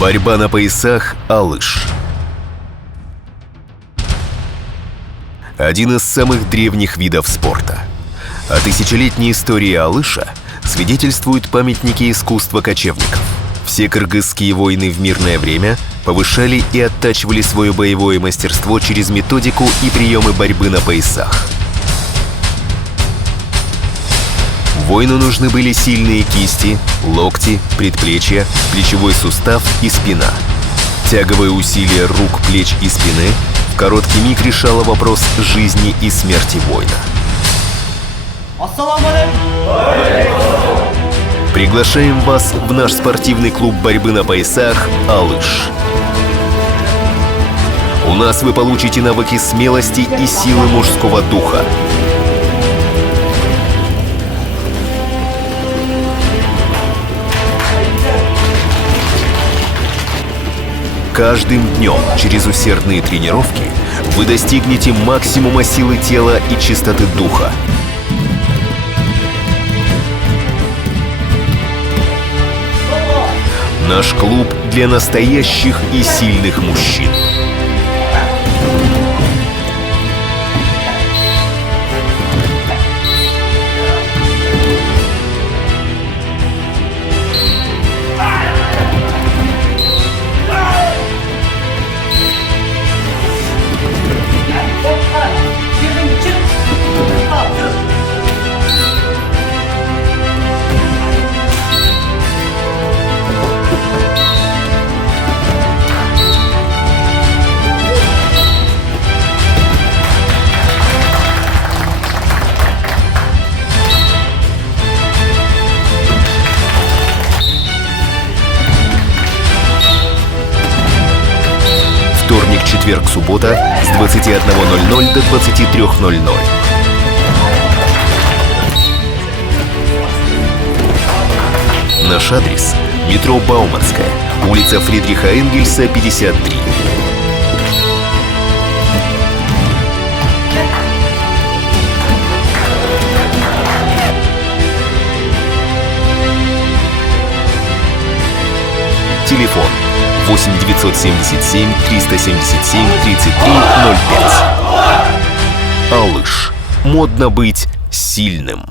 Борьба на поясах «Алыш». Один из самых древних видов спорта. О тысячелетней истории алыша свидетельствуют памятники искусства кочевников. Все кыргызские воины в мирное время повышали и оттачивали свое боевое мастерство через методику и приемы борьбы на поясах. Воину нужны были сильные кисти, локти, предплечья, плечевой сустав и спина. Тяговое усилие рук, плеч и спины в короткий миг решало вопрос жизни и смерти воина. Приглашаем вас в наш спортивный клуб борьбы на поясах «Алыш». У нас вы получите навыки смелости и силы мужского духа. Каждым днем через усердные тренировки вы достигнете максимума силы тела и чистоты духа. Наш клуб для настоящих и сильных мужчин. Вторник, четверг, суббота с 21:00 до 23:00. Наш адрес – метро Бауманская, улица Фридриха Энгельса, 53. Телефон 8 977 377 3305. «Алыш». Модно быть сильным.